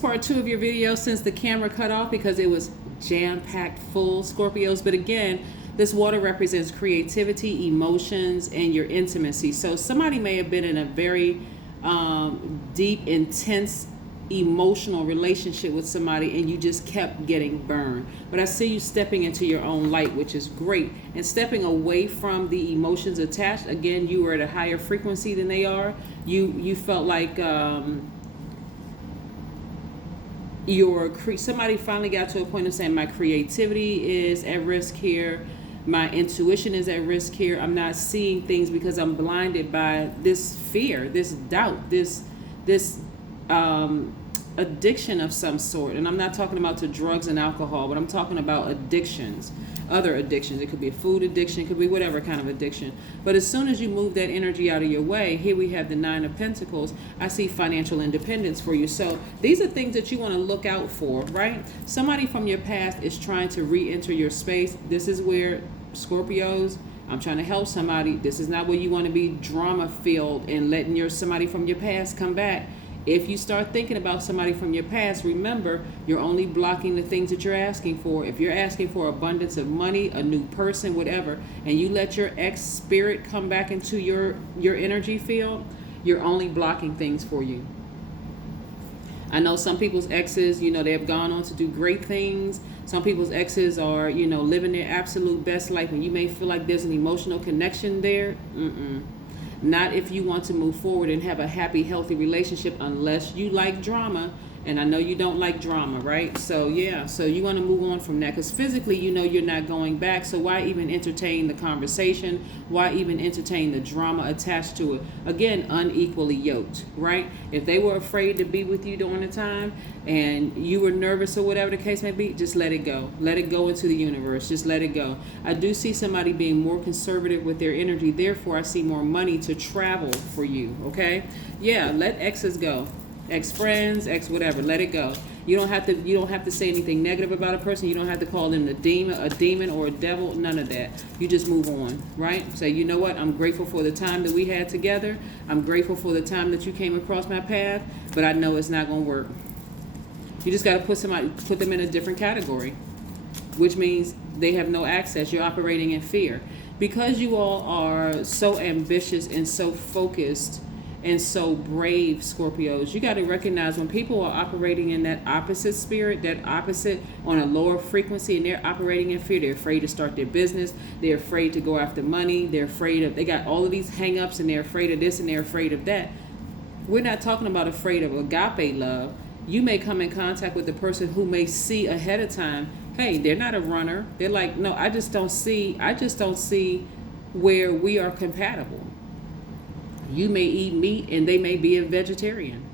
part 2 of your video since the camera cut off because it was jam-packed full, Scorpios. But again, this water represents creativity, emotions, and your intimacy. So somebody may have been in a very deep, intense, emotional relationship with somebody and you just kept getting burned. But I see you stepping into your own light, which is great, and stepping away from the emotions attached. Again, you were at a higher frequency than they are. You felt like somebody finally got to a point of saying, my creativity is at risk here, my intuition is at risk here. I'm not seeing things because I'm blinded by this fear, this doubt, this addiction of some sort. And I'm not talking about to drugs and alcohol, but I'm talking about addictions, other addictions. It could be a food addiction, it could be whatever kind of addiction. But as soon as you move that energy out of your way, here we have the 9 of Pentacles. I see financial independence for you. So these are things that you want to look out for, right? Somebody from your past is trying to re-enter your space. This is where, Scorpios, I'm trying to help somebody. This is not where you want to be drama filled and letting somebody from your past come back. If you start thinking about somebody from your past, remember, you're only blocking the things that you're asking for. If you're asking for abundance of money, a new person, whatever, and you let your ex spirit come back into your energy field, you're only blocking things for you. I know some people's exes, they have gone on to do great things. Some people's exes are, living their absolute best life, and you may feel like there's an emotional connection there. Not if you want to move forward and have a happy, healthy relationship, unless you like drama. And I know you don't like drama, right? So yeah, so you want to move on from that because physically, you're not going back. So why even entertain the conversation? Why even entertain the drama attached to it? Again, unequally yoked, right? If they were afraid to be with you during the time and you were nervous or whatever the case may be, just let it go. Let it go into the universe. Just let it go. I do see somebody being more conservative with their energy. Therefore, I see more money to travel for you, okay? Yeah, let exes go. Ex-friends, ex-whatever, let it go. You don't have to say anything negative about a person. You don't have to call them a demon or a devil, none of that. You just move on, right? Say, you know what? I'm grateful for the time that we had together. I'm grateful for the time that you came across my path, but I know it's not going to work. You just got to put them in a different category, which means they have no access. You're operating in fear. Because you all are so ambitious and so focused and so brave, Scorpios, you got to recognize when people are operating in that opposite spirit, that opposite on a lower frequency, and they're operating in fear. They're afraid to start their business. They're afraid to go after money. They got all of these hang-ups, and they're afraid of this and they're afraid of that. We're not talking about afraid of agape love. You may come in contact with the person who may see ahead of time, hey, they're not a runner. They're like, no, I just don't see where we are compatible. You may eat meat and they may be a vegetarian.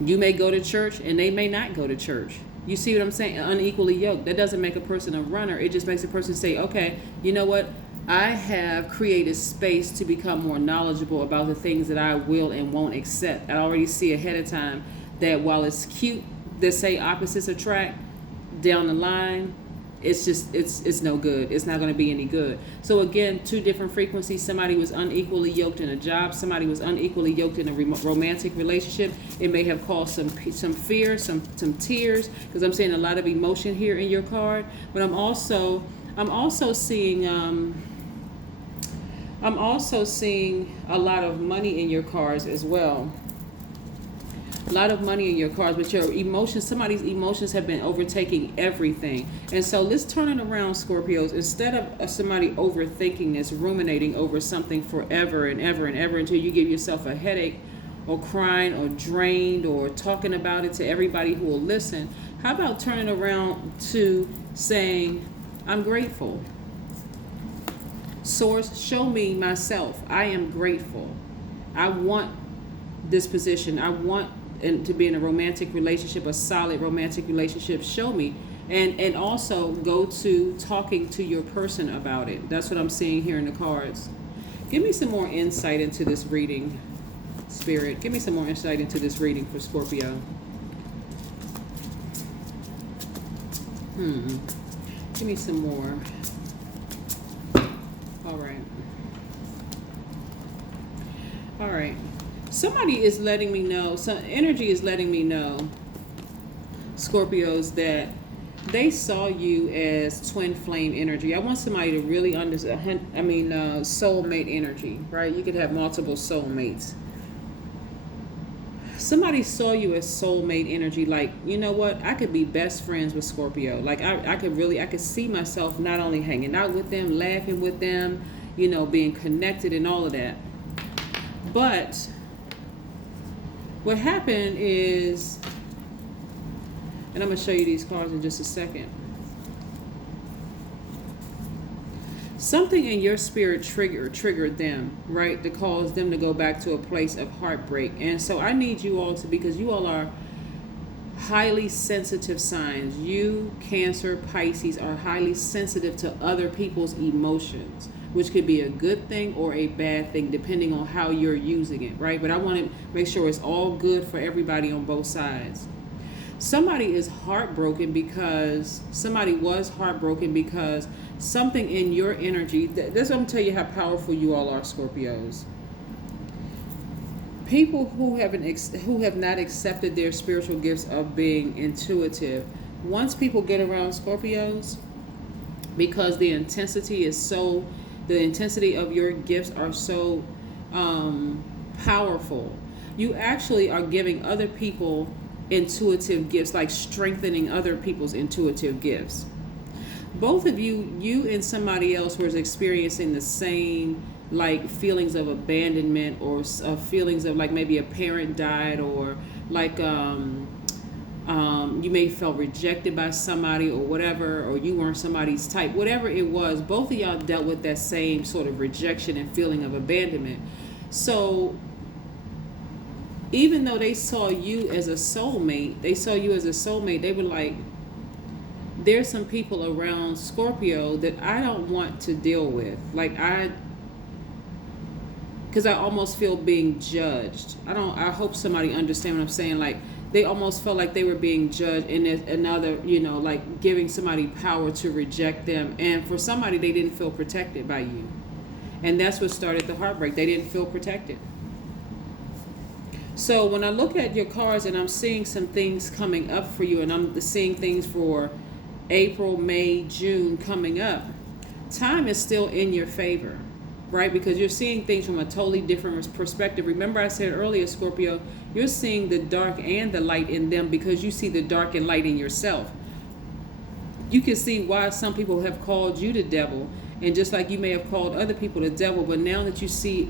You may go to church and they may not go to church. You see what I'm saying? Unequally yoked. That doesn't make a person a runner. It just makes a person say, okay, you know what? I have created space to become more knowledgeable about the things that I will and won't accept. I already see ahead of time that while it's cute that say opposites attract, down the line, it's no good. It's not going to be any good. So again, 2 different frequencies. Somebody was unequally yoked in a job. Somebody was unequally yoked in a romantic relationship. It may have caused some fear, some tears, because I'm seeing a lot of emotion here in your card. But I'm also seeing a lot of money in your cards as well. A lot of money in your cards, but your emotions, somebody's emotions have been overtaking everything. And so let's turn it around, Scorpios. Instead of somebody overthinking this, ruminating over something forever and ever and ever until you give yourself a headache or crying or drained or talking about it to everybody who will listen, how about turning around to saying, I'm grateful. Source, show me myself. I am grateful. I want this position. I want to be in a romantic relationship, a solid romantic relationship. Show me. And also go to talking to your person about it. That's what I'm seeing here in the cards. Give me some more insight into this reading, Spirit. Give me some more insight into this reading for Scorpio. Give me some more. All right. Somebody is letting me know, some energy is letting me know, Scorpios, that they saw you as twin flame energy. I want somebody to really understand, soulmate energy, right? You could have multiple soulmates. Somebody saw you as soulmate energy, like, you know what, I could be best friends with Scorpio. Like, I could see myself not only hanging out with them, laughing with them, being connected and all of that. But what happened is, and I'm going to show you these cards in just a second. Something in your spirit triggered them, right, to cause them to go back to a place of heartbreak. And so I need you all to, because you all are highly sensitive signs. You, Cancer, Pisces, are highly sensitive to other people's emotions, which could be a good thing or a bad thing, depending on how you're using it, right? But I want to make sure it's all good for everybody on both sides. Somebody was heartbroken because something in your energy, that's what I'm going to tell you how powerful you all are, Scorpios. People who have not accepted their spiritual gifts of being intuitive, once people get around Scorpios, because the intensity of your gifts are so powerful, you actually are giving other people intuitive gifts, like strengthening other people's intuitive gifts. Both of you and somebody else was experiencing the same, like, feelings of abandonment, or feelings of, like, maybe a parent died, or like you may have felt rejected by somebody or whatever, or you weren't somebody's type, whatever it was. Both of y'all dealt with that same sort of rejection and feeling of abandonment. So even though they saw you as a soulmate, they were like, there's some people around Scorpio that I don't want to deal with. Like, because I almost feel being judged. I hope somebody understands what I'm saying. Like, they almost felt like they were being judged, and there's another, like giving somebody power to reject them. And for somebody, they didn't feel protected by you. And that's what started the heartbreak. They didn't feel protected. So when I look at your cards and I'm seeing some things coming up for you, and I'm seeing things for April, May, June coming up, time is still in your favor, right? Because you're seeing things from a totally different perspective. Remember I said earlier, Scorpio, you're seeing the dark and the light in them because you see the dark and light in yourself. You can see why some people have called you the devil, and just like you may have called other people the devil, but now that you see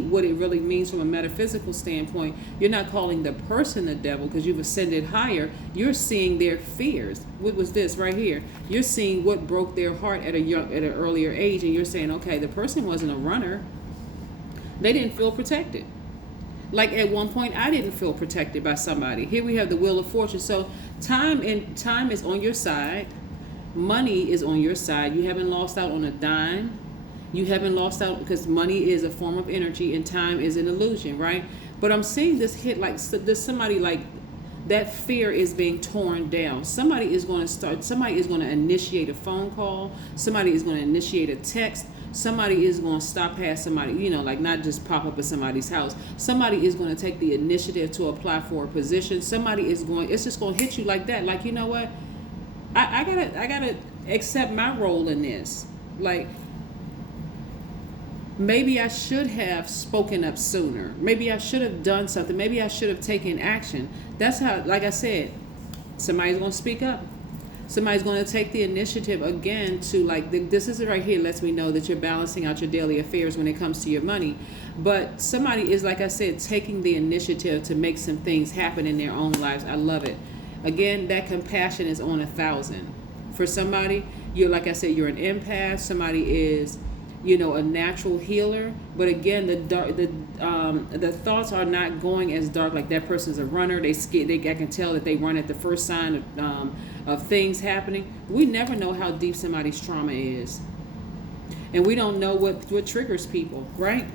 what it really means from a metaphysical standpoint, you're not calling the person the devil because you've ascended higher. You're seeing their fears. What was this right here? You're seeing what broke their heart at an earlier age, and you're saying, okay, the person wasn't a runner. They didn't feel protected. Like at one point, I didn't feel protected by somebody. Here we have the Wheel of Fortune. So time is on your side. Money is on your side. You haven't lost out on a dime. You haven't lost out, because money is a form of energy and time is an illusion, right? But I'm seeing this hit, like there's somebody, like that fear is being torn down. Somebody is going to initiate a phone call. Somebody is going to initiate a text. Somebody is going to stop past somebody, like not just pop up at somebody's house. Somebody is going to take the initiative to apply for a position. It's just going to hit you like that. Like, you know what? I gotta accept my role in this. Like, maybe I should have spoken up sooner. Maybe I should have done something. Maybe I should have taken action. That's how, like I said, somebody's going to speak up. Somebody's going to take the initiative again to, like, this is right here lets me know that you're balancing out your daily affairs when it comes to your money. But somebody is, like I said, taking the initiative to make some things happen in their own lives. I love it. Again, that compassion is on 1,000. For somebody, like I said, you're an empath. Somebody is, a natural healer. But again, the thoughts are not going as dark. Like, that person's a runner. I can tell that they run at the first sign of things happening. We never know how deep somebody's trauma is, and we don't know what triggers people, right?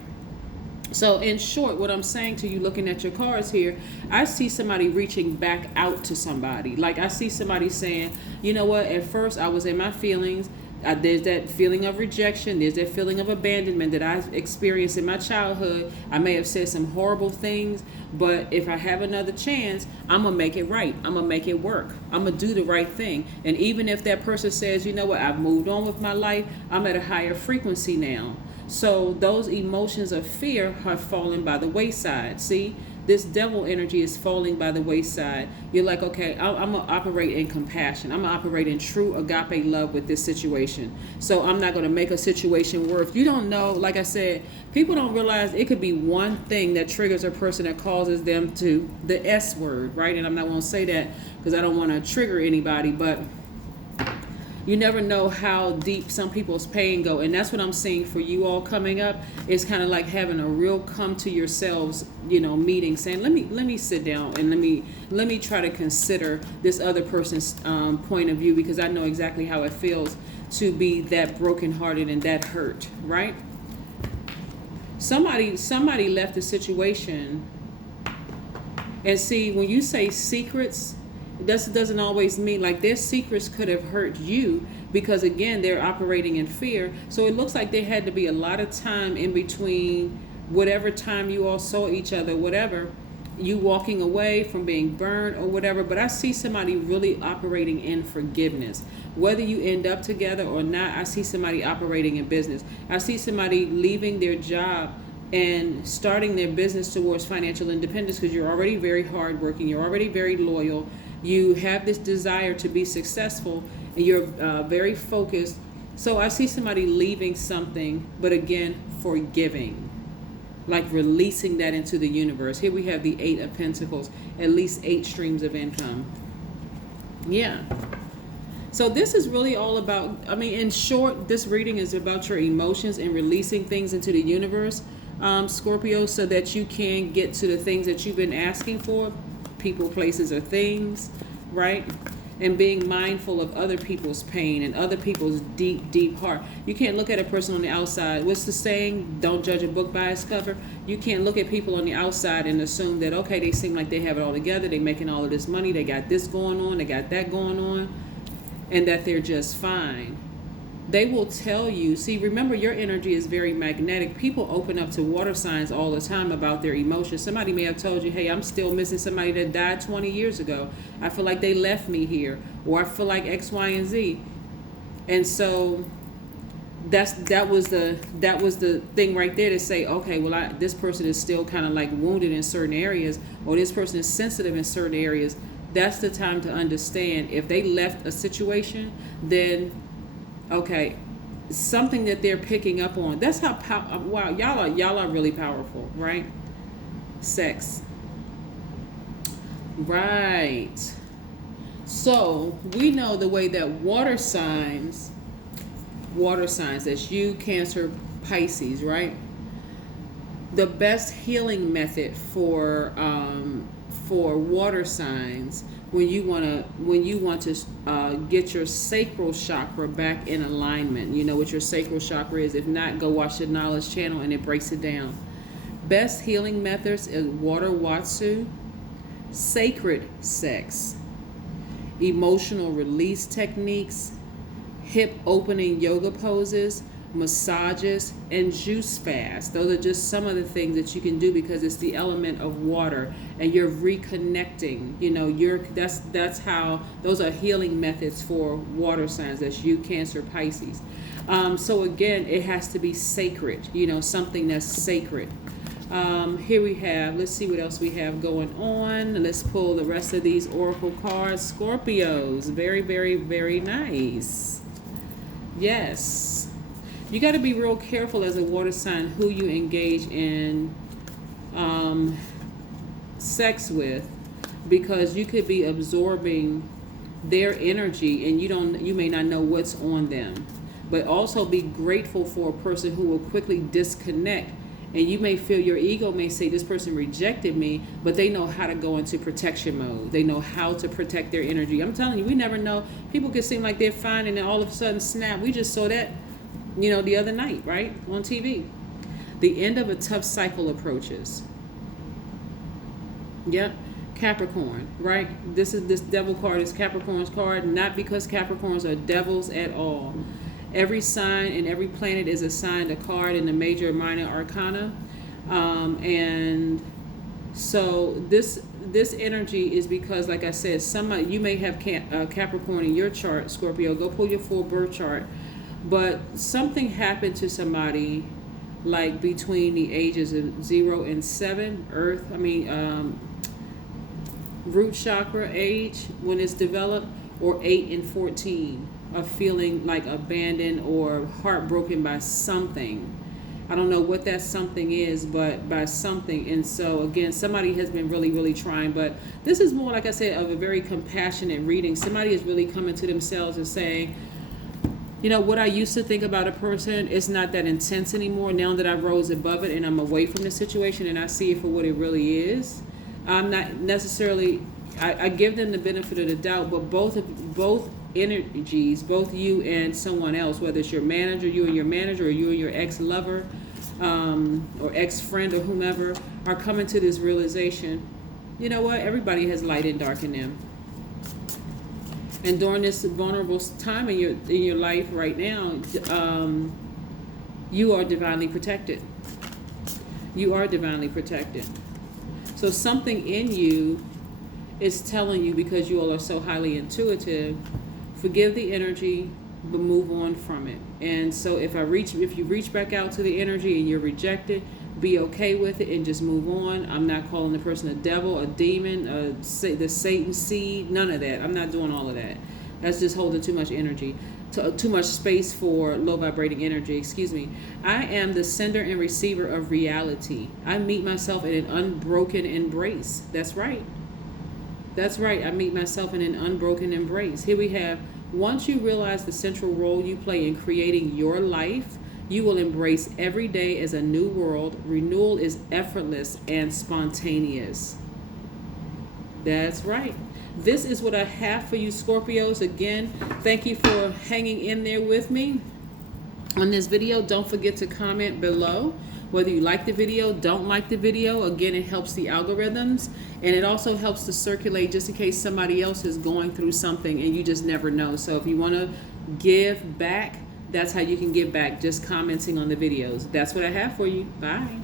So in short, what I'm saying to you, looking at your cards here, I see somebody reaching back out to somebody. Like, I see somebody saying, you know what, at first I was in my feelings. There's that feeling of rejection. There's that feeling of abandonment that I experienced in my childhood. I may have said some horrible things, but if I have another chance, I'm going to make it right. I'm going to make it work. I'm going to do the right thing. And even if that person says, you know what, I've moved on with my life, I'm at a higher frequency now. So those emotions of fear have fallen by the wayside. See, this devil energy is falling by the wayside. You're like, okay, I'm going to operate in compassion. I'm going to operate in true agape love with this situation. So I'm not going to make a situation worse. You don't know, like I said, people don't realize it could be one thing that triggers a person that causes them to the S word, right? And I'm not going to say that because I don't want to trigger anybody, but you never know how deep some people's pain go. And that's what I'm seeing for you all coming up. It's kind of like having a real come to yourselves, meeting, saying, let me sit down and let me try to consider this other person's point of view, because I know exactly how it feels to be that brokenhearted and that hurt, right? Somebody left a situation. And see, when you say secrets, that doesn't always mean like their secrets could have hurt you, because again, they're operating in fear. So it looks like there had to be a lot of time in between whatever time you all saw each other, whatever, you walking away from being burned or whatever. But I see somebody really operating in forgiveness. Whether you end up together or not, I see somebody operating in business. I see somebody leaving their job and starting their business towards financial independence, because you're already very hardworking, you're already very loyal. You have this desire to be successful, and you're very focused. So I see somebody leaving something, but again, forgiving, like releasing that into the universe. Here we have the 8 of Pentacles, at least 8 streams of income. Yeah. So this is really all about, in short, this reading is about your emotions and releasing things into the universe, Scorpio, so that you can get to the things that you've been asking for. People, places, or things, right? And being mindful of other people's pain and other people's deep, deep heart. You can't look at a person on the outside. What's the saying? Don't judge a book by its cover. You can't look at people on the outside and assume that, okay, they seem like they have it all together. They're making all of this money. They got this going on. They got that going on. And that they're just fine. They will tell you, see, remember, your energy is very magnetic. People open up to water signs all the time about their emotions. Somebody may have told you, hey, I'm still missing somebody that died 20 years ago. I feel like they left me here. Or I feel like X, Y, and Z. And so that was the thing right there to say, okay, well, this person is still kind of like wounded in certain areas, or this person is sensitive in certain areas. That's the time to understand if they left a situation, then okay, something that they're picking up on. That's how wow, y'all are really powerful, right? Sex. Right. So we know the way that water signs, that's you, Cancer, Pisces, right? The best healing method for water signs, when you want to get your sacral chakra back in alignment. You know what your sacral chakra is. If not, go watch the Knowledge channel and it breaks it down. Best healing methods is water watsu, sacred sex, emotional release techniques, hip opening yoga poses, massages, and juice fast. Those are just some of the things that you can do, because it's the element of water and you're reconnecting. That's how those are healing methods for water signs. That's you, Cancer, Pisces. So again, it has to be sacred, something that's sacred. Here we have, let's see what else we have going on. Let's pull the rest of these oracle cards. Scorpios, very, very, very nice. Yes. You got to be real careful as a water sign who you engage in sex with, because you could be absorbing their energy and you may not know what's on them. But also be grateful for a person who will quickly disconnect. And you may feel, your ego may say, this person rejected me, but they know how to go into protection mode. They know how to protect their energy. I'm telling you, we never know. People can seem like they're fine and then all of a sudden snap. We just saw that the other night, right? On TV. The end of a tough cycle approaches. Yep. Capricorn, right? This devil card is Capricorn's card, not because Capricorns are devils at all. Every sign and every planet is assigned a card in the major and minor arcana. And so this energy is because, like I said, you may have Capricorn in your chart, Scorpio. Go pull your full birth chart. But something happened to somebody like between the ages of 0 and 7, root chakra age when it's developed, or 8 and 14, of feeling like abandoned or heartbroken by something. I don't know what that something is, but by something. And so again, somebody has been really, really trying, but this is more, like I said, of a very compassionate reading. Somebody is really coming to themselves and saying, you know, what I used to think about a person, it's not that intense anymore. Now that I rose above it and I'm away from the situation and I see it for what it really is, I'm not necessarily, I give them the benefit of the doubt, but both energies, both you and someone else, whether it's your manager, you and your manager, or you and your ex-lover, or ex-friend, or whomever, are coming to this realization, you know what, everybody has light and dark in them. And during this vulnerable time in your life right now, you are divinely protected. You are divinely protected. So something in you is telling you, because you all are so highly intuitive, forgive the energy, but move on from it. And so if you reach back out to the energy and you're rejected, be okay with it and just move on. I'm not calling the person a devil, a demon, the Satan seed, none of that. I'm not doing all of that. That's just holding too much energy, too much space for low vibrating energy. Excuse me. I am the sender and receiver of reality. I meet myself in an unbroken embrace. That's right. That's right. I meet myself in an unbroken embrace. Here we have, once you realize the central role you play in creating your life, you will embrace every day as a new world. Renewal is effortless and spontaneous. That's right. This is what I have for you, Scorpios. Again, thank you for hanging in there with me on this video. Don't forget to comment below whether you like the video, don't like the video. Again, it helps the algorithms, and it also helps to circulate just in case somebody else is going through something and you just never know. So if you want to give back, that's how you can give back, just commenting on the videos. That's what I have for you. Bye.